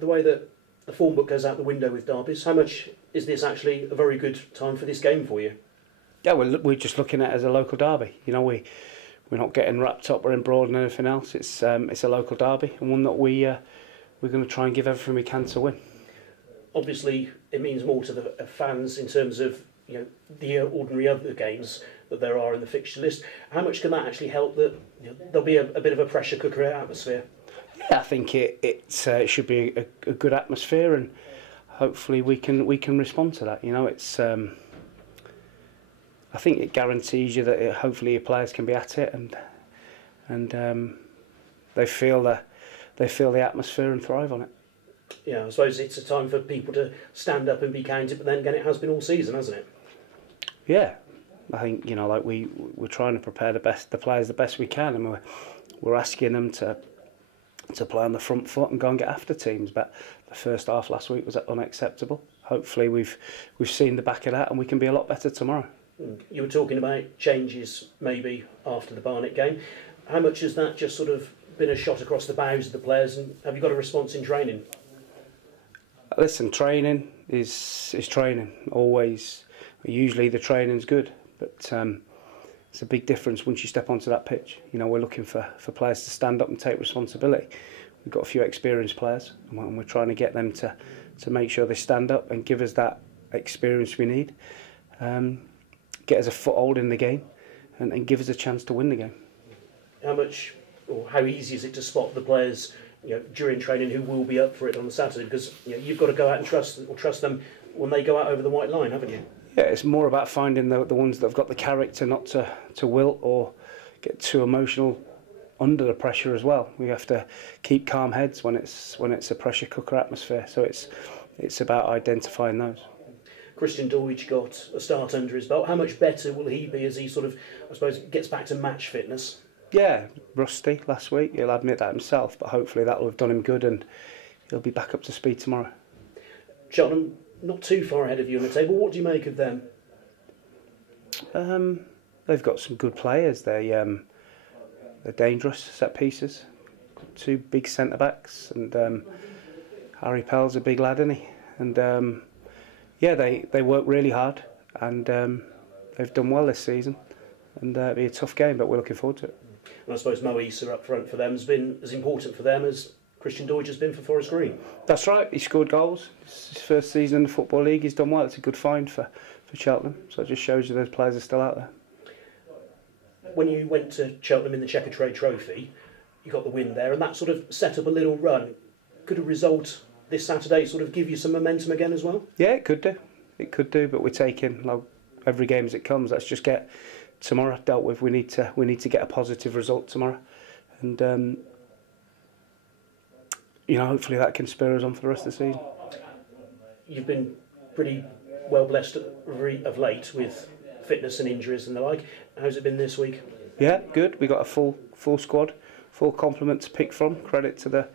the way that the form book goes out the window with derbies, how much is this actually a very good time for this game for you? Yeah, we're just looking at it as a local derby. You know, we're not getting wrapped up or embroiled in anything else. It's a local derby, and one that we're going to try and give everything we can to win. Obviously, it means more to the fans in terms of the ordinary other games that there are in the fixture list. How much can that actually help that there'll be a bit of a pressure cooker atmosphere? Yeah, I think it should be a good atmosphere, and hopefully we can respond to that. You know, it's I think it guarantees you that hopefully your players can be at it, and they feel the atmosphere and thrive on it. Yeah, I suppose it's a time for people to stand up and be counted, but then again, it has been all season, hasn't it? Yeah, I think like we're trying to prepare the players the best we can, and we're asking them to play on the front foot and go and get after teams. But the first half last week was unacceptable. Hopefully we've seen the back of that, and we can be a lot better tomorrow. You were talking about changes maybe after the Barnet game. How much has that just sort of been a shot across the bows of the players, and have you got a response in training? Listen, training is training. Always, usually the training's good, but it's a big difference once you step onto that pitch. You know, we're looking for players to stand up and take responsibility. We've got a few experienced players, and we're trying to get them to make sure they stand up and give us that experience we need. Get us a foothold in the game, and give us a chance to win the game. How much or how easy is it to spot the players during training who will be up for it on Saturday? Because you've got to go out and trust them when they go out over the white line, haven't you? Yeah, it's more about finding the ones that have got the character not to wilt or get too emotional under the pressure as well. We have to keep calm heads when it's a pressure cooker atmosphere. So it's about identifying those. Christian Deutsch got a start under his belt. How much better will he be as he sort of, I suppose, gets back to match fitness? Yeah, rusty last week. He'll admit that himself, but hopefully that will have done him good, and he'll be back up to speed tomorrow. Cheltenham, not too far ahead of you on the table. What do you make of them? They've got some good players. They're dangerous set pieces. Two big centre backs, and Harry Pell's a big lad, isn't he? And yeah, they work really hard, and they've done well this season. And it'll be a tough game, but we're looking forward to it. And I suppose Mo Issa up front for them has been as important for them as Christian Deutsch has been for Forest Green. That's right. He scored goals. It's his first season in the Football League. He's done well. It's a good find for Cheltenham. So it just shows you those players are still out there. When you went to Cheltenham in the Checker Trade Trophy, you got the win there, and that sort of set up a little run. Could a result this Saturday sort of give you some momentum again as well? Yeah, it could do. It could do, but we're taking every game as it comes. Let's just get tomorrow dealt with. We need to get a positive result tomorrow, and hopefully that can spur us on for the rest of the season. You've been pretty well blessed of late with fitness and injuries and the like. How's it been this week? Yeah, good. We got a full squad, full complement to pick from. Credit to the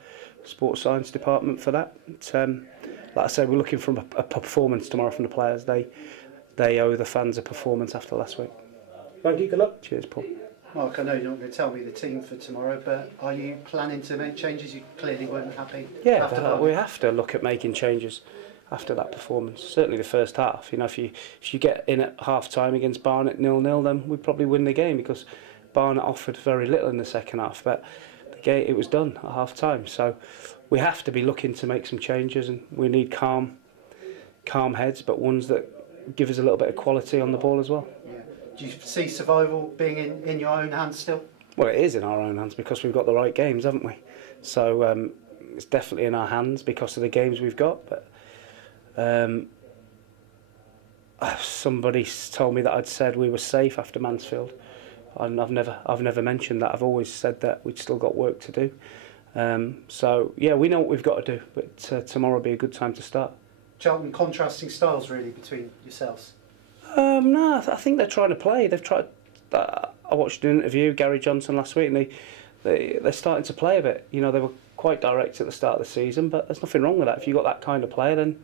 sports science department for that. Like I said, we're looking for a performance tomorrow from the players. They owe the fans a performance after last week. Thank you, good luck. Cheers, Paul. Mark, I know you're not going to tell me the team for tomorrow, but are you planning to make changes? You clearly weren't happy. Yeah, we have to look at making changes after that performance. Certainly the first half. If you get in at half time against Barnet 0-0, then we probably win the game, because Barnet offered very little in the second half. But the game, it was done at half time. So we have to be looking to make some changes, and we need calm heads, but ones that give us a little bit of quality on the ball as well. Yeah. Do you see survival being in your own hands still? Well, it is in our own hands because we've got the right games, haven't we? So it's definitely in our hands because of the games we've got. But somebody told me that I'd said we were safe after Mansfield, and I've never mentioned that. I've always said that we'd still got work to do. So yeah, we know what we've got to do, but tomorrow will be a good time to start. Cheltenham contrasting styles really between yourselves? No, I think they're trying to play. They've tried. I watched an interview Gary Johnson last week, and they're starting to play a bit. They were quite direct at the start of the season, but there's nothing wrong with that. If you've got that kind of player, then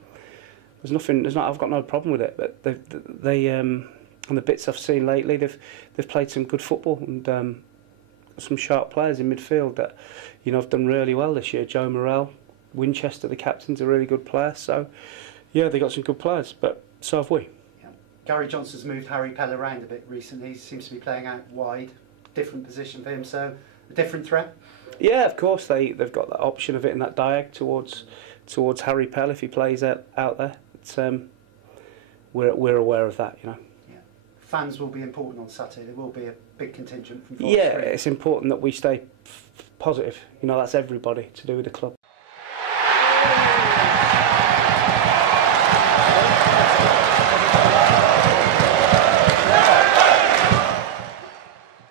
there's nothing. I've got no problem with it. But they and the bits I've seen lately, they've played some good football, and some sharp players in midfield that have done really well this year. Joe Morrell, Winchester, the captain's a really good player. So, yeah, they got some good players, but so have we. Yeah. Gary Johnson's moved Harry Pell around a bit recently. He seems to be playing out wide, different position for him, so a different threat. Yeah, of course they've got that option of it in that diag towards Harry Pell if he plays out there. It's, we're aware of that, you know. Yeah. Fans will be important on Saturday. There will be a big contingent from Forest Yeah, Green. it's important that we stay positive. You know, that's everybody to do with the club.